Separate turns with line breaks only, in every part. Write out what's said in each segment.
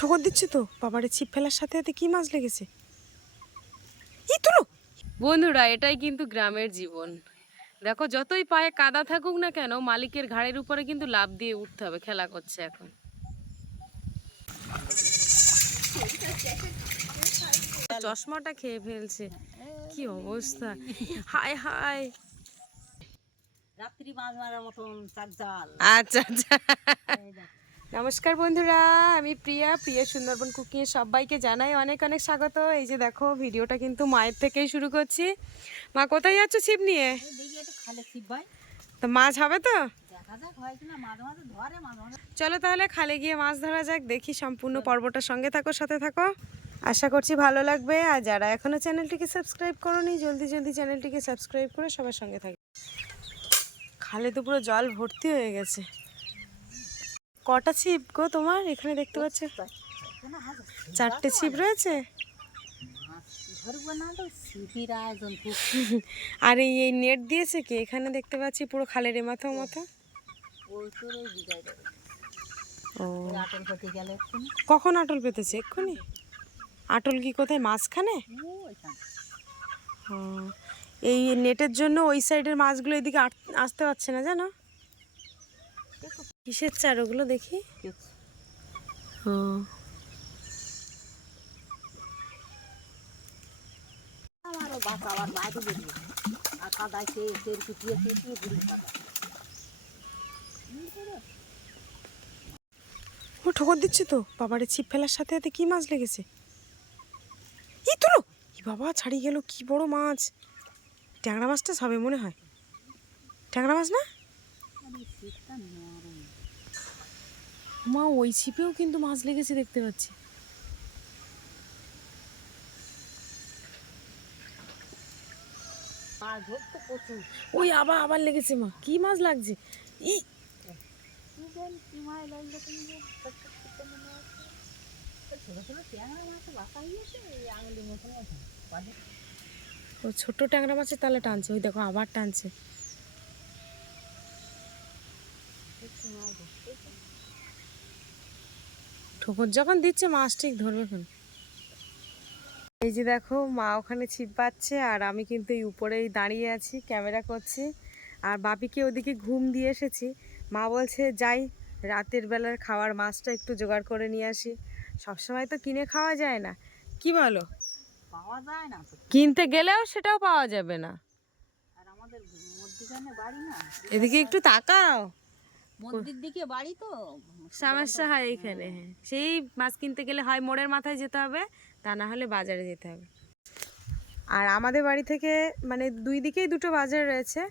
ঠোকর দিচ্ছে তো? বাবারে ছিপ ফেলার সাথে সাথে কি মাছ লেগেছে? ই তুলো বন্ধুরা এটাই কিন্তু গ্রামের জীবন। দেখো যতই পায়ে কাদা থাকুক না কেন মালিকের ঘাড়ের উপরে কিন্তু লাভ দিয়ে উঠতে হবে খেলা করছে এখন। চশমাটা খেয়ে ফেলছে। কি অবস্থা? হায় হায়!
রাত্রি মাছ মারার মতন
আচ্ছা আচ্ছা। নমস্কার বন্ধুরা আমি প্রিয়া প্রিয়া সুন্দরবন কুকিংয়ে সবাইকে জানাই অনেক অনেক স্বাগত। এই যে দেখো ভিডিওটা কিন্তু মায়ের থেকেই শুরু করছি। মা কোথায় যাচ্ছ ছিপ নিয়ে? তো মাছ হবে তো? চলো তাহলে খালে গিয়ে মাছ ধরা যাক দেখি সম্পূর্ণ পর্বটার সঙ্গে থাকো সাথে থাকো। আশা করছি ভালো লাগবে। আর যারা এখনও চ্যানেলটিকে সাবস্ক্রাইব করোনি জলদি জলদি চ্যানেলটিকে সাবস্ক্রাইব করে সবার সঙ্গে থাকবে। খালে তো পুরো জল ভর্তি হয়ে গেছে। কটা ছিপ গো তোমার? এখানে দেখতে পাচ্ছ। চারটে ছিপ রয়েছে? আর এই নেট দিয়েছে কি? এখানে দেখতে পাচ্ছি পুরো খালের এ মাথা মাথা ও। কখন আটল পেতেছে? এক্ষুনি? আটল কি কোথায়? মাঝখানে? এই নেটের জন্য ওই সাইডের মাছগুলো এদিকে আসতে পারছে না জানো? কিসের চার ওগুলো দেখি? ও ও ঠোকর দিচ্ছে তো। বাবারে, ছিপ ফেলার সাথে সাথে কি মাছ লেগেছে? ই ই বাবা, ছাড়িয়ে গেল, কি বড় মাছ। ট্যাংরা মাছটা সবে মনে হয়। ট্যাংরা মাছ না? মা ওই ছিপেও কিন্তু মাছ লেগেছে দেখতে পাচ্ছি। ওই আবার আবার লেগেছে মা কি মাছ লাগছে? ই!
ছোট ট্যাংরা
মাছের তালে টানছে ওই দেখো আবার টানছে
কিছু মাছ ধরতেছে
ঠোকর যখন দিচ্ছে মাছ ঠিক ধরবে কেন এই যে দেখো মা ওখানে ছিপ পাচ্ছে আর আমি কিন্তু এই উপরেই দাঁড়িয়ে আছি ক্যামেরা করছি। আর বাপিকে ওদিকে ঘুম দিয়ে এসেছি। মা বলছে যাই রাতের বেলার খাওয়ার মাছটা একটু জোগাড় করে নিয়ে আসি। সবসময় তো কিনে খাওয়া যায় না। কি বলো?
পাওয়া যায় না
কিনতে গেলেও সেটাও পাওয়া যাবে না।
আর আমাদের মধ্যিখানে বাড়ি না।
এদিকে একটু তাকাও।
মন্দির দিকে বাড়ি তো?
সমস্যা হয় এখানে। হ্যাঁ সেই মাছ কিনতে গেলে হয় মোড়ের মাথায় যেতে হবে তা না হলে বাজারে যেতে হবে। আর আমাদের বাড়ি থেকে মানে দুই দিকেই দুটো বাজার রয়েছে।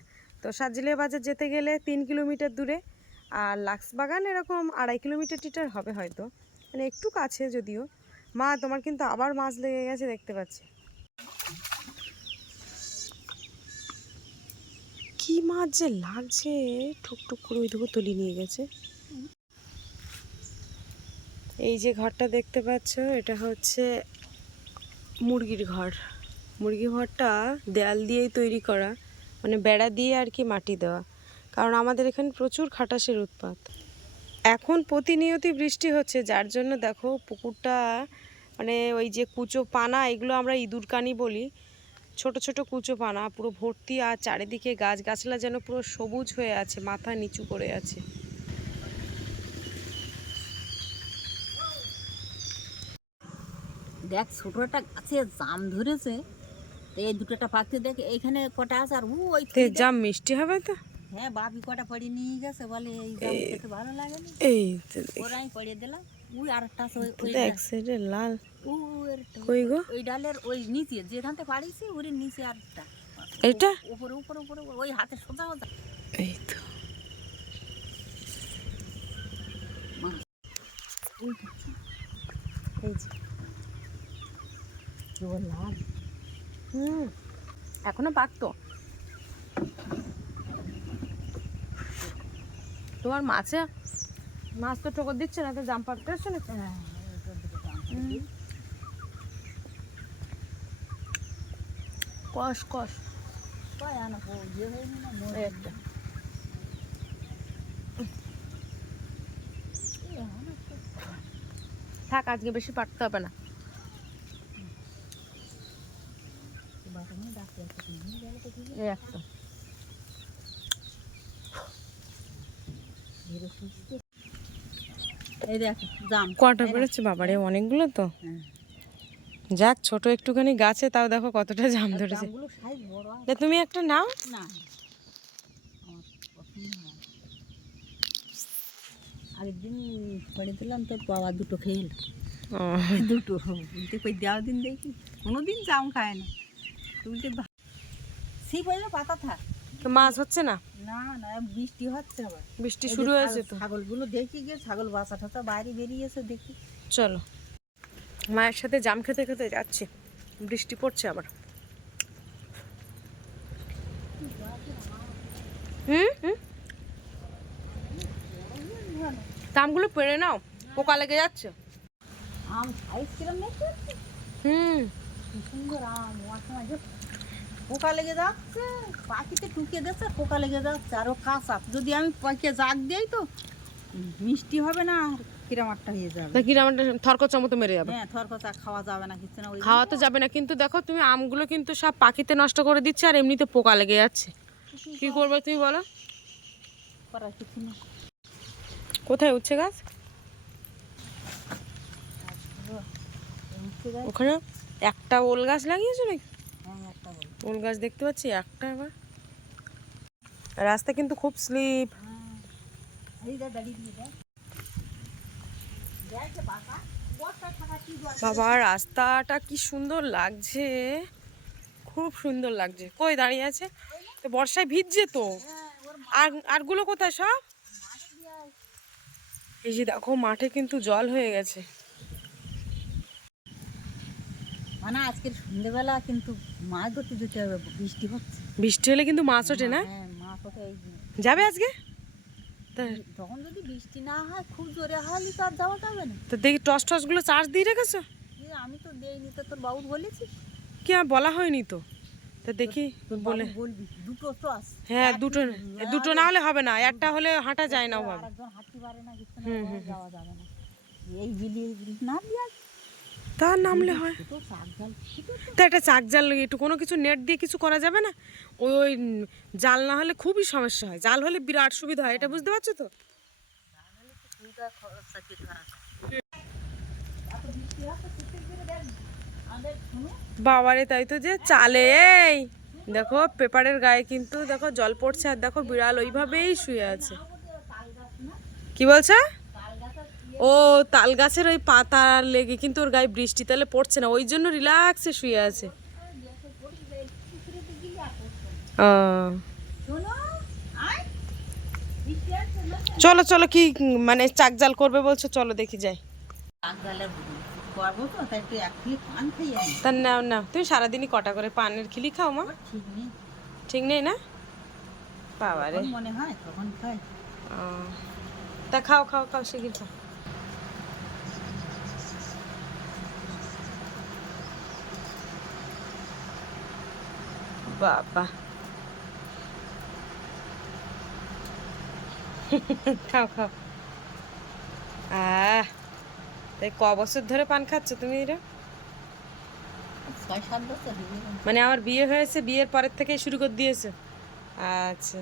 তো সাজিলে বাজার যেতে গেলে তিন কিলোমিটার দূরে আর লাক্স বাগান এরকম আড়াই কিলোমিটার টিটার হবে হয়তো। মানে একটু কাছে যদিও। মা তোমার কিন্তু আবার মাছ লেগে গেছে দেখতে পাচ্ছি। কি মাছ যে লাগছে? ঠুক টুক করে ওই দিকে তুলি নিয়ে গেছে। এই যে ঘরটা দেখতে পাচ্ছ, এটা হচ্ছে মুরগির ঘর। মুরগির ঘরটা দেয়াল দিয়েই তৈরি করা মানে বেড়া দিয়ে আর কি মাটি দেওয়া। কারণ আমাদের এখানে প্রচুর খাটাসের উৎপাত। এখন প্রতিনিয়তই বৃষ্টি হচ্ছে, যার জন্য দেখো পুকুরটা মানে ওই যে কুচো পানা, এগুলো আমরা ইঁদুর কানি বলি ছোট ছোট কুচো পানা পুরো ভর্তি আর চারিদিকে গাছ গাছলা যেন পুরো সবুজ হয়ে আছে মাথা নিচু করে আছে।
দেখ ছোট একটা গাছে জাম ধরেছে। এই দুটো একটা পাকতে দেখ এখানে কটা আছে আর ওই
জাম মিষ্টি হবে তো?
হ্যাঁ বাপি কটা পড়ে নিয়ে গেছে বলে এই জাম খেতে ভালো লাগে না।
এই তো দেখ-
ওরা পড়িয়ে দিলাম। ওই আর একটা আছে ওই-
দেখ সাইডে লাল।
ও।
কই গো?
ওই ডালের ওই নিচে যেখানটা পাড়িয়েছি ওর নিচে আরেকটা।
এটা
উপরে উপরে উপরে উপরে, ওই হাতে সোজা সোজা।
এই তো এই যে।
বললাম?
হুম এখনও পাকতো? তোমার মাছে মাছ তো ঠোকর দিচ্ছে না তো জাম পাকতে আসছে না তো? হুম। কষ কষ একটা। থাক আজকে বেশি পাঠতে হবে না। কটা বেরোচ্ছে বাবারে? অনেকগুলো তো?
হ্যাঁ।
যাক ছোট একটুখানি গাছে তাও দেখো কতটা জাম ধরেছে। তুমি একটা নাও।
না। আমার পছন্দ হয় না। আরেকদিন পড়ে দিলাম তোর বাবা দুটো খেয়ে দুটো। উল্টে কই দেওয়া দিন দেখি। কোনো জাম খায় না। পাতা থাক।
মাছ হচ্ছে না?
না না বৃষ্টি হচ্ছে আবার।
বৃষ্টি শুরু হয়েছে
ছাগল-
তো।
ছাগলগুলো দেখি গিয়ে ছাগল বাসা টাসা বাইরে বেরিয়েছে দেখি।
চলো। মায়ের সাথে জাম খেতে খেতে যাচ্ছি। বৃষ্টি পড়ছে আবার। হুম হুম। পেড়ে নাও পোকা লেগে যাচ্ছে।
আম
হুম।
সুন্দর আম পোকা লেগে যাচ্ছে পাখিতে টুকে দিচ্ছে পোকা লেগে যাচ্ছে আরও কাঁচা। যদি আমি পাখিয়ে জাগ দিই তো মিষ্টি হবে না কিরামারটা হয়ে যাবে।
তা কিরম একটা থরক চমতো মেরে যাবে।
হ্যাঁ থরকচা খাওয়া যাবে না কিছু না
খাওয়া তো যাবে না কিন্তু দেখো তুমি আমগুলো কিন্তু সব পাখিতে নষ্ট করে দিচ্ছে আর এমনিতে পোকা লেগে যাচ্ছে। কি করবে তুমি বলো?
করার কিছু না
কোথায় উচ্ছে গাছ? ওখানে একটা ওল গাছ লাগিয়েছো নাকি?
হ্যাঁ
ওল। গাছ দেখতে পাচ্ছি একটা আবার। রাস্তা কিন্তু খুব স্লিপ। বাবা রাস্তাটা কি সুন্দর লাগছে। খুব সুন্দর লাগছে। কই দাঁড়িয়ে আছে? তো বর্ষায় ভিজছে তো। আর আরগুলো কোথায় সব? এই যে দেখো মাঠে কিন্তু জল হয়ে গেছে।
মানে আজকের সন্ধ্যেবেলা কিন্তু মাছ ধরতে যেতে হবে বৃষ্টি হচ্ছে।
বৃষ্টি হলে কিন্তু মাছ ওঠে না?
হ্যাঁ মাছ ওঠে
যাবে আজকে?
তখন যদি বৃষ্টি না হয় খুব জোরে হলে তো আর যাওয়া যাবে না।
তো দেখি টস টসগুলো চার্জ দিয়ে রেখেছো?
আমি তো দেইনি তো তোর বাবু বলেছি।
কি বলা হয়নি তো? তা দেখি বলে।
বলবি দুটো টস
হ্যাঁ দুটো দুটো না হলে হবে না একটা হলে হাঁটা যায় না ওভাবে
হাঁটতে পারে না কিছু না যাওয়া যাবে না। এই বিলি না দিয়ে
তা নামলে হয়।
তা
একটা চাক জাল একটু কোনো কিছু নেট দিয়ে কিছু করা যাবে না? ওই ওই জাল না হলে খুবই সমস্যা হয়। জাল হলে বিরাট সুবিধা হয়। এটা বুঝতে পারছ তো? বাবারে, তাই তো যে চালে, এই! দেখো, পেপারের গায়ে কিন্তু, দেখো, জল পড়ছে আর দেখো বিড়াল ওইভাবেই শুয়ে আছে। কি বলছে? ও তাল গাছের ওই পাতা লেগে কিন্তু ওর গায়ে বৃষ্টি তাহলে পড়ছে না ওই জন্য রিল্যাক্সে শুয়ে আছে। চলো চলো কি মানে চাকজাল করবে বলছো? চলো দেখি যাই।
শাক জালের করব তো তাই একটু এক কিলো পান খাইয়ে আনি
তা নাও না তুমি সারাদিনই কটা করে পানের খিলি খাও মা?
ঠিক নেই
না? বাবারে।
মনে হয় তখন খাই।
তা খাও খাও খাও শিগগির খাও। বাবা খাও খাও। আহ তাই ক বছর ধরে পান খাচ্ছ তুমি
বছর
মানে আমার বিয়ে হয়েছে বিয়ের পরের থেকেই শুরু করে দিয়েছ। আচ্ছা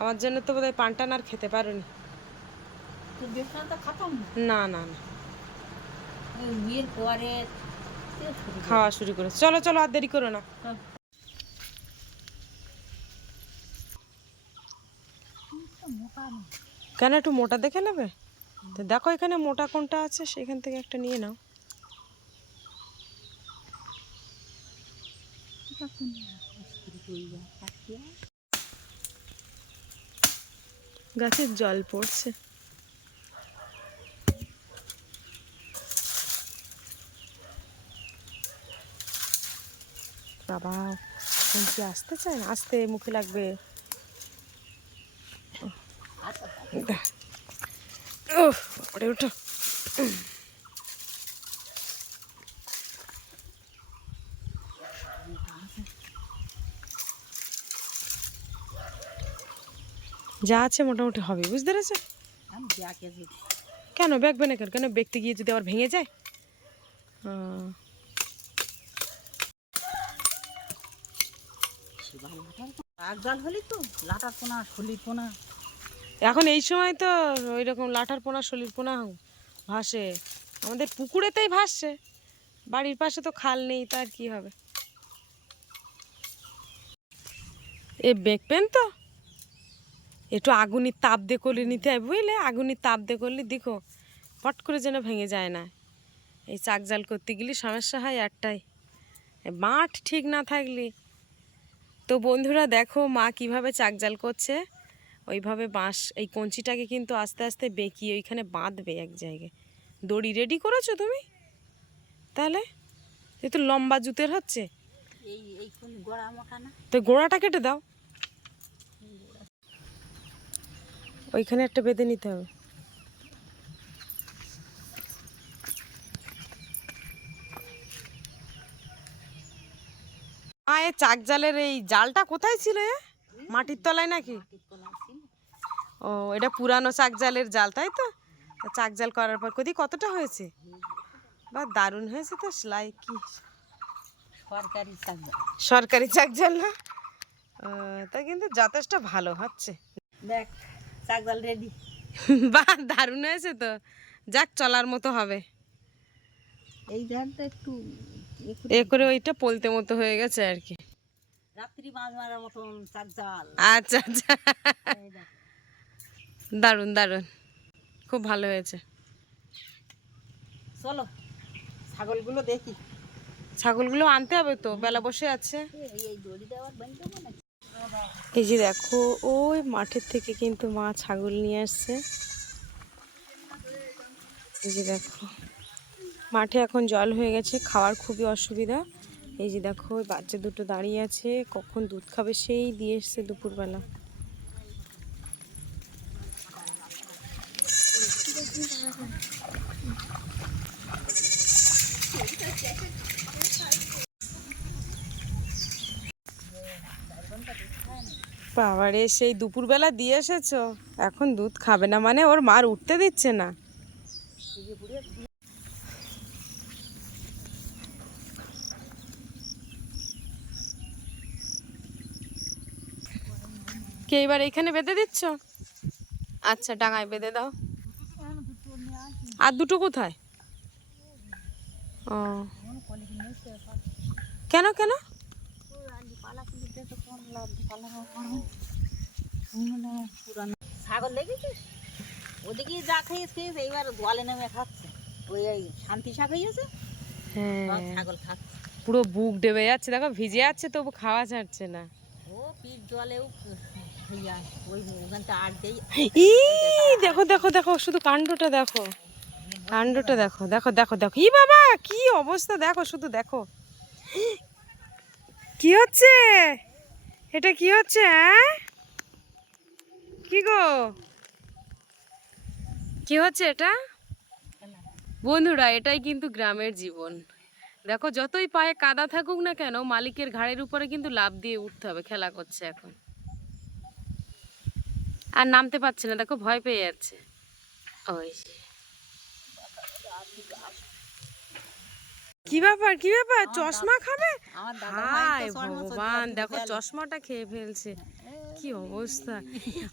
আমার জন্য তো বোধহয় পান টান আর খেতে পারোনি।
না
না না।
বিয়ের পরে।
খাওয়া শুরু করে চলো চলো আর দেরি করো না
চল। তো মোটা না।
কেন একটু মোটা দেখে নেবে? তো দেখো এখানে মোটা কোনটা আছে, সেখান থেকে একটা নিয়ে নাও। গাছের জল পড়ছে। বাবা কি আসতে চায় আসতে মুখে লাগবে। উফ, বাবারে ওঠো যা আছে মোটামুটি হবে বুঝতে পেরেছ? কেন বেঁকবে না কেন? কেন বেঁকতে গিয়ে যদি আবার ভেঙে যায়? আহ,
এক জাল হলি তো লাটার পোনা শলির পোনা
এখন এই সময় তো ওই রকম লাঠার পোনা, শলির পোনা ভাসে। আমাদের পুকুরেতেই ভাসছে। বাড়ির পাশে তো খাল নেই তার কি হবে? এ বেঁকবেন তো? একটু আগুনের তাপ দিয়ে করলে নিতে হবে বুঝলে? আগুনের তাপ দিয়ে করলে দেখো, পট করে যেন ভেঙে যায় না। এই চাক জাল করতে গেলে সমস্যা হয় একটাই। মাঠ ঠিক না থাকলে। তো বন্ধুরা দেখো মা কীভাবে চাক জাল করছে। ওইভাবে বাঁশ এই কঞ্চিটাকে কিন্তু আস্তে আস্তে বেঁকিয়ে ওইখানে বাঁধবে এক জায়গায়। দড়ি রেডি করেছ তুমি? তাহলে? এই তো লম্বা জুতের হচ্ছে। তো গোড়াটা কেটে দাও। ওইখানে একটা বেঁধে নিতে হবে। আয় চাক জালের এই জালটা কোথায় ছিল এ? মাটির তলায় নাকি? ও এটা পুরানো চাক জালের জাল তাই তো? তা চাক জাল করার পর কদি কতটা হয়েছে? বা দারুণ হয়েছে তো সেলাই কি?
সরকারি চাকরি
সরকারি চাক জাল না? তা কিন্তু যথেষ্ট ভালো হচ্ছে।
দেখ চাক জাল রেডি
বাহ দারুণ হয়েছে তো। যাক চলার মতো হবে।
এই জালটা একটু
এ করে ওইটা পলতে মতো হয়ে গেছে আর কি।
রাত্রি মাছ মারার মতন চাক জাল।
আচ্ছা আচ্ছা। দারুণ দারুণ। খুব ভালো হয়েছে।
চলো ছাগলগুলো দেখি।
ছাগলগুলো আনতে হবে তো বেলা বসে আছে।
এই
যে দেখো ওই মাঠের থেকে কিন্তু মা ছাগল নিয়ে আসছে। এই যে দেখো মাঠে এখন জল হয়ে গেছে খাওয়ার খুবই অসুবিধা। এই যে দেখো ওই বাচ্চা দুটো দাঁড়িয়ে আছে কখন দুধ খাবে সেই দিয়ে এসছে দুপুরবেলা। বাবারে, সেই দুপুরবেলা দিয়ে এসেছ? এখন দুধ খাবে না মানে ওর মার উঠতে দিচ্ছে না। কে এবার এখানে বেঁধে দিচ্ছ? আচ্ছা ডাঙায় বেঁধে দাও। আর দুটো কোথায়? ও। কেন কেন?
ছাগল দেখেছিস? ওদিকে যা খেয়েছে এইবার জলে নেমে খাচ্ছে। ওই ওই শান্তি শাক হয়েছে
হ্যাঁ।
ছাগল খাচ্ছে।
পুরো বুক ডেবে যাচ্ছে দেখো ভিজে যাচ্ছে তবু খাওয়া ছাড়ছে না।
ও পিঠ জলেও
দেখো দেখো দেখো শুধু কাণ্ডটা দেখো। কাণ্ডটা দেখো দেখো দেখো দেখো। ই বাবা কি অবস্থা? দেখো শুধু দেখো। কি হচ্ছে? এটা কি হচ্ছে হ্যাঁ? কি গো? কি হচ্ছে এটা? বন্ধুরা, এটাই কিন্তু গ্রামের জীবন। দেখো, যতই পায়ে কাদা থাকুক না কেন, মালিকের ঘাড়ের উপরে কিন্তু লাভ দিয়ে উঠতে হবে, খেলা করছে এখন। আর নামতে পারছে না, দেখো, ভয় পেয়ে যাচ্ছে। ওই। কি ব্যাপার কি ব্যাপার? চশমা খাবে? হায় ভগবান দেখো চশমাটা খেয়ে ফেলছে। কি অবস্থা?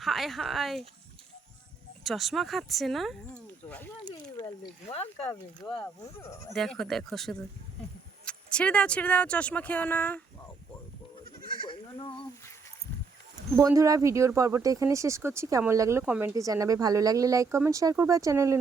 হায় হায়। চশমা খাচ্ছে না? দেখো দেখো শুধু। ছেড়ে দাও ছেড়ে দাও চশমা খেও না। বন্ধুরা ভিডিওর পর্বটা এখানে শেষ করছি। কেমন লাগল কমেন্টে জানাবে। ভালো লাগলে লাইক কমেন্ট শেয়ার করবে। আর চ্যানেলে